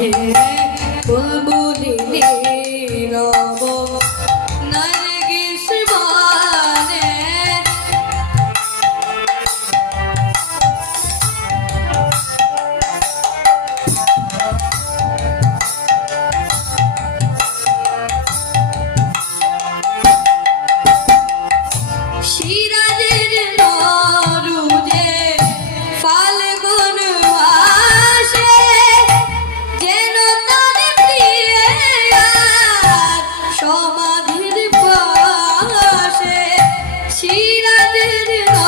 yeah. てい。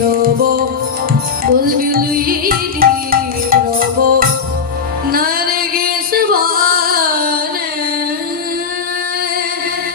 রব বলবি